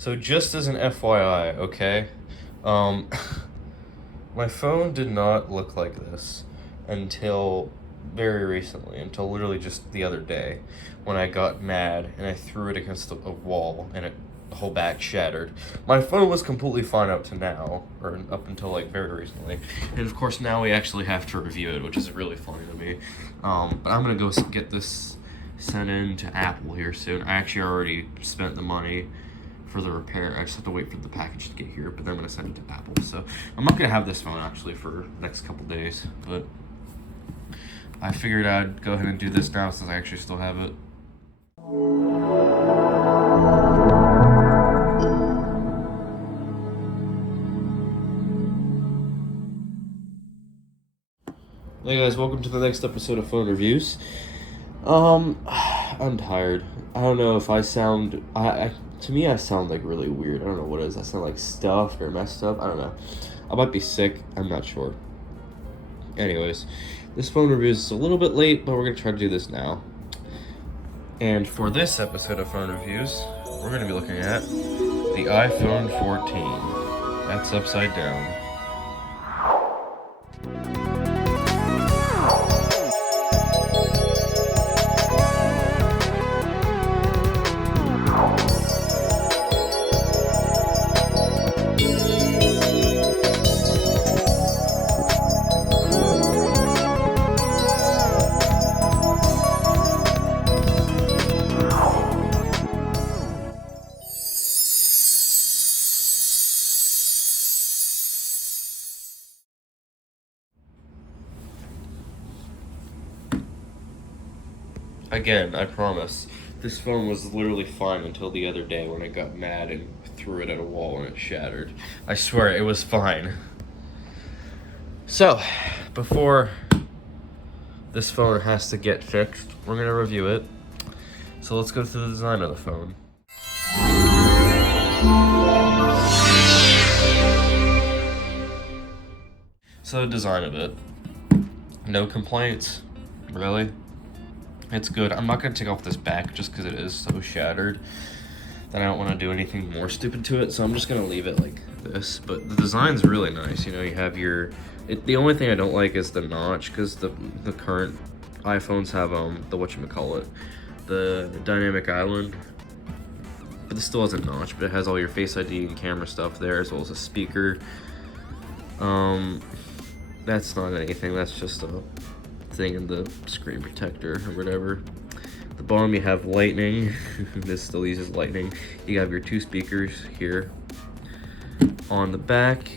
So just as an FYI, okay? Um, my phone did not look like this until very recently, until literally just the other day, when I got mad and I threw it against a wall and the whole back shattered. My phone was completely fine up to now, or up until like very recently, and of course now we actually have to review it, which is really funny to me. But I'm gonna go get this sent in to Apple here soon. I actually already spent the money for the repair. I just have to wait for the package to get here, but then I'm gonna send it to Apple. So I'm not gonna have this phone actually for the next couple days, but I figured I'd go ahead and do this now since I actually still have it. Hey guys, welcome to the next episode of Phone Reviews. I'm tired. I don't know if I sound, to me I sound like really weird. I don't know what it is. I sound like stuffed or messed up. I don't know. I might be sick. I'm not sure. Anyways, this phone review is a little bit late, but we're going to try to do this now. And for this episode of Phone Reviews, we're going to be looking at the iPhone 14. That's upside down. Again, I promise, this phone was literally fine until the other day when I got mad and threw it at a wall and it shattered. I swear, it was fine. So, before this phone has to get fixed, we're going to review it. So let's go through the design of the phone. So the design of it. No complaints. Really? It's good. I'm not going to take off this back just because it is so shattered that I don't want to do anything more stupid to it, so I'm just going to leave it like this. But the design's really nice. You know, you have your... the only thing I don't like is the notch, because the current iPhones have the whatchamacallit, the dynamic island. But this still has a notch, but it has all your Face ID and camera stuff there, as well as a speaker. That's not anything. That's just a thing in the screen protector or whatever. The bottom you have lightning. This still uses lightning. You have your two speakers here. On the back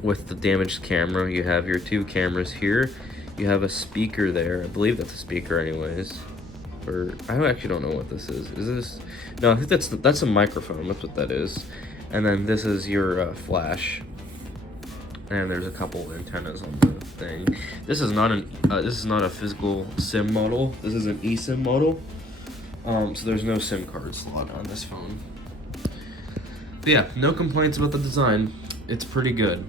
with the damaged camera, you have your two cameras here. You have a speaker there. I believe that's a speaker anyways. Or I actually don't know what this is. Is this? No, I think that's a microphone. That's what that is. And then this is your flash. And there's a couple antennas on the thing. This is not a physical SIM model. This is an eSIM model. So there's no SIM card slot on this phone. But yeah, no complaints about the design. It's pretty good.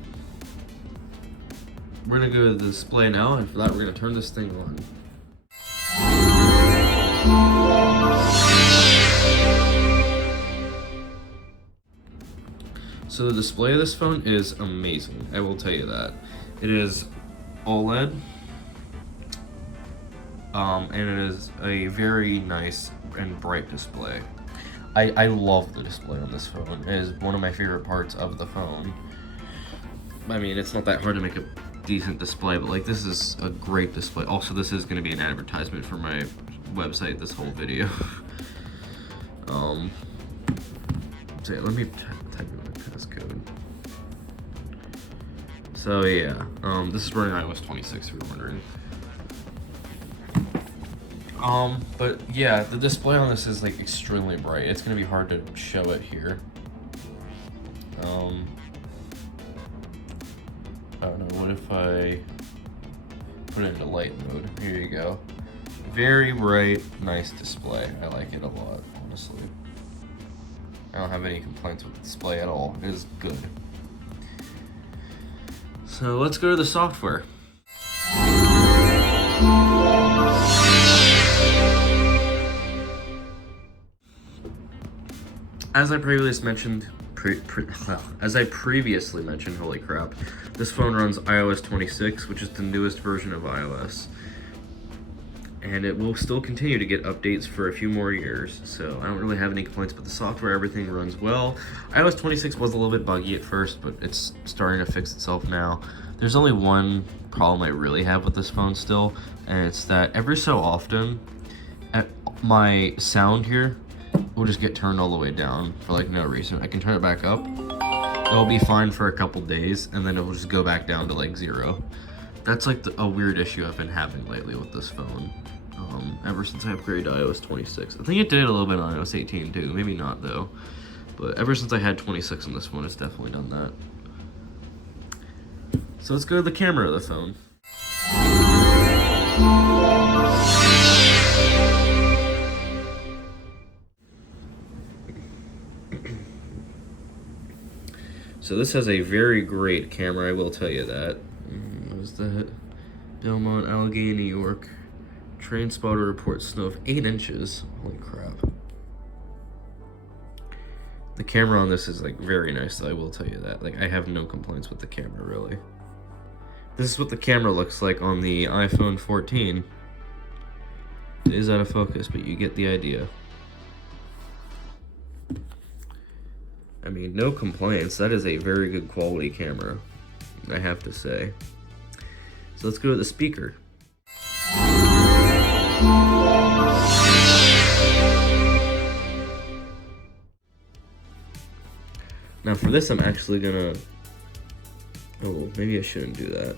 We're gonna go to the display now, and for that we're gonna turn this thing on. So the display of this phone is amazing, I will tell you that. It is OLED, and it is a very nice and bright display. I love the display on this phone. It is one of my favorite parts of the phone. I mean, it's not that hard to make a decent display, but like, this is a great display. Also, this is going to be an advertisement for my website, this whole video. So yeah, let me type in my passcode. So yeah, this is running iOS 26 if you're wondering. But yeah, the display on this is like extremely bright. It's gonna be hard to show it here. I don't know, what if I put it into light mode? Here you go. Very bright, nice display. I like it a lot, honestly. I don't have any complaints with the display at all. It is good. So let's go to the software. As I previously mentioned, holy crap, this phone runs iOS 26, which is the newest version of iOS. And it will still continue to get updates for a few more years, so I don't really have any complaints about the software. Everything runs well. iOS 26 was a little bit buggy at first, but it's starting to fix itself now. There's only one problem I really have with this phone still, and it's that every so often, my sound here will just get turned all the way down for like no reason. I can turn it back up, it'll be fine for a couple days, and then it will just go back down to like 0. That's like a weird issue I've been having lately with this phone. Ever since I upgraded to iOS 26. I think it did a little bit on iOS 18 too, maybe not though. But ever since I had 26 on this phone, it's definitely done that. So let's go to the camera of the phone. So this has a very great camera, I will tell you that. What was that? Belmont, Allegheny, New York. Train spotter reports snow of 8 inches. Holy crap. The camera on this is like very nice though, I will tell you that. Like, I have no complaints with the camera really. This is what the camera looks like on the iPhone 14. It is out of focus, but you get the idea. I mean, no complaints. That is a very good quality camera, I have to say. So let's go to the speaker. Now for this, I'm actually gonna... Oh, maybe I shouldn't do that.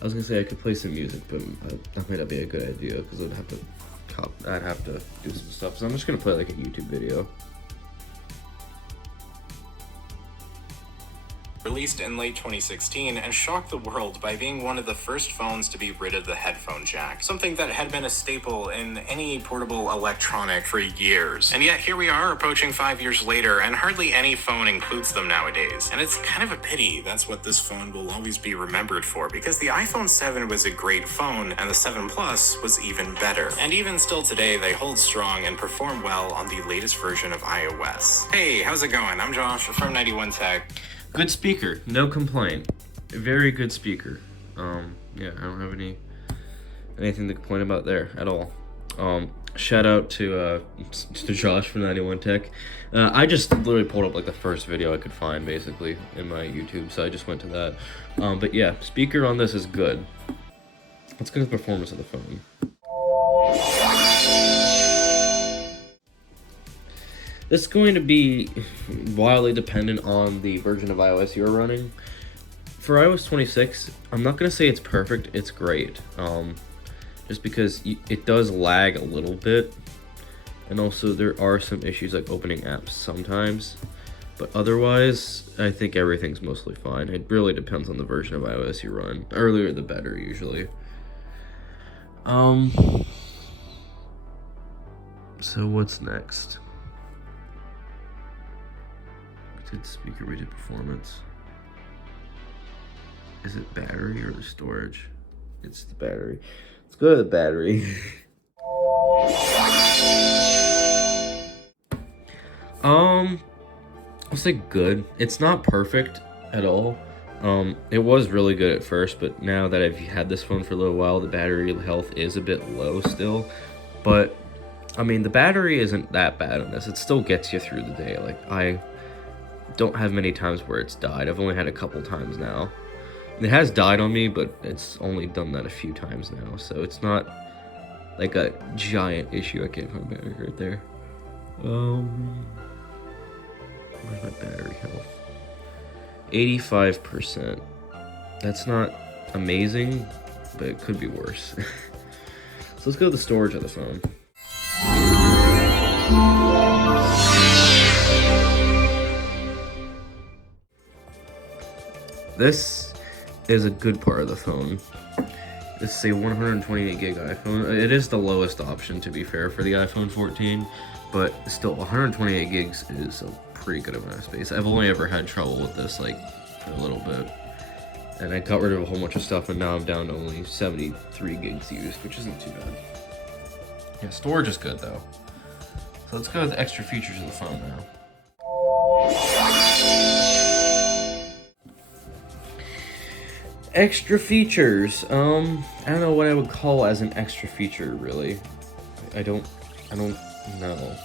I was gonna say I could play some music, but that might not be a good idea because I'd have to do some stuff. So I'm just gonna play like a YouTube video. Released in late 2016 and shocked the world by being one of the first phones to be rid of the headphone jack, something that had been a staple in any portable electronic for years. And yet here we are approaching 5 years later and hardly any phone includes them nowadays. And it's kind of a pity. That's what this phone will always be remembered for, because the iPhone 7 was a great phone and the 7 Plus was even better. And even still today, they hold strong and perform well on the latest version of iOS. Hey, how's it going? I'm Josh from 91 Tech. Good speaker, no complaint. Very good speaker. Yeah, I don't have anything to complain about there at all. Shout out to Josh from 91 Tech. I just literally pulled up like the first video I could find basically in my YouTube, so I just went to that. But yeah, speaker on this is good. Let's go to the performance of the phone. This is going to be wildly dependent on the version of iOS you're running. For iOS 26, I'm not going to say it's perfect, it's great. Just because it does lag a little bit. And also there are some issues like opening apps sometimes. But otherwise, I think everything's mostly fine. It really depends on the version of iOS you run. The earlier the better, usually. So what's next? Speaker rated performance. Is it battery or the storage? It's the battery. Let's go to the battery. I'll say good. It's not perfect at all. It was really good at first, but now that I've had this phone for a little while, the battery health is a bit low still. But I mean, the battery isn't that bad on this. It still gets you through the day. Like, I don't have many times where it's died. I've only had a couple times now. It has died on me, but it's only done that a few times now, so it's not like a giant issue. I can't find my battery right there. Where's my battery health? 85%. That's not amazing, but it could be worse. So let's go to the storage of the phone. This is a good part of the phone. It's a 128 gig iPhone. It is the lowest option, to be fair, for the iPhone 14, but still 128 gigs is a pretty good amount of space. I've only ever had trouble with this like for a little bit, and I got rid of a whole bunch of stuff, and now I'm down to only 73 gigs used, which isn't too bad. Yeah, storage is good though. So let's go with the extra features of the phone now. Extra features. I don't know what I would call as an extra feature, really. I don't know.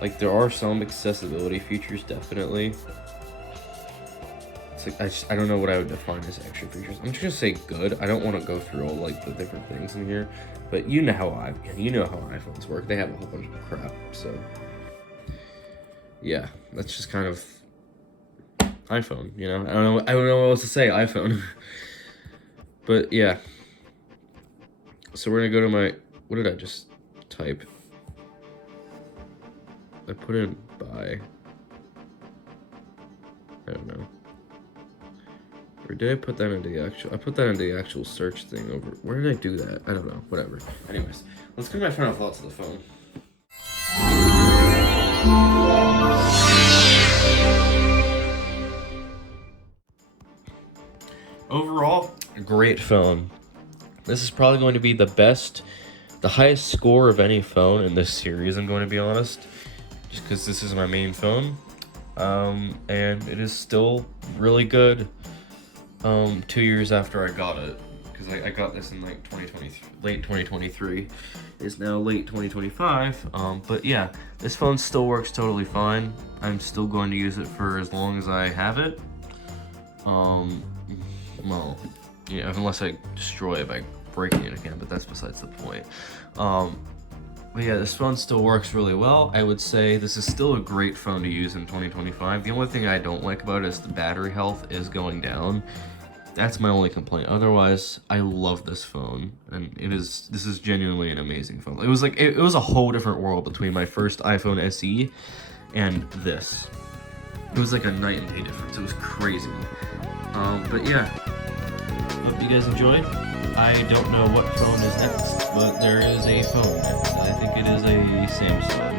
Like, there are some accessibility features, definitely. It's like, I don't know what I would define as extra features. I'm just gonna say good. I don't want to go through all, like, the different things in here. But you know how iPhones work. They have a whole bunch of crap, so... yeah, that's just kind of... iPhone, you know? I don't know what else to say, iPhone. But, yeah. So we're gonna go to my... what did I just type? I put in buy. I don't know. Or did I put that into the actual... I put that into the actual search thing over... where did I do that? I don't know. Whatever. Anyways, let's get my final thoughts of the phone. Overall, great phone. This is probably going to be the highest score of any phone in this series, I'm going to be honest. Just because this is my main phone. And it is still really good 2 years after I got it. Because I got this in like late 2023. It's now late 2025. But yeah, this phone still works totally fine. I'm still going to use it for as long as I have it. Well, yeah, unless I destroy it by breaking it again, but that's besides the point. But yeah, this phone still works really well. I would say this is still a great phone to use in 2025. The only thing I don't like about it is the battery health is going down. That's my only complaint. Otherwise, I love this phone, and this is genuinely an amazing phone. It was like, it was a whole different world between my first iPhone SE and this. It was like a night and day difference. It was crazy. But yeah, hope you guys enjoyed. I don't know what phone is next, but there is a phone next. I think it is a Samsung.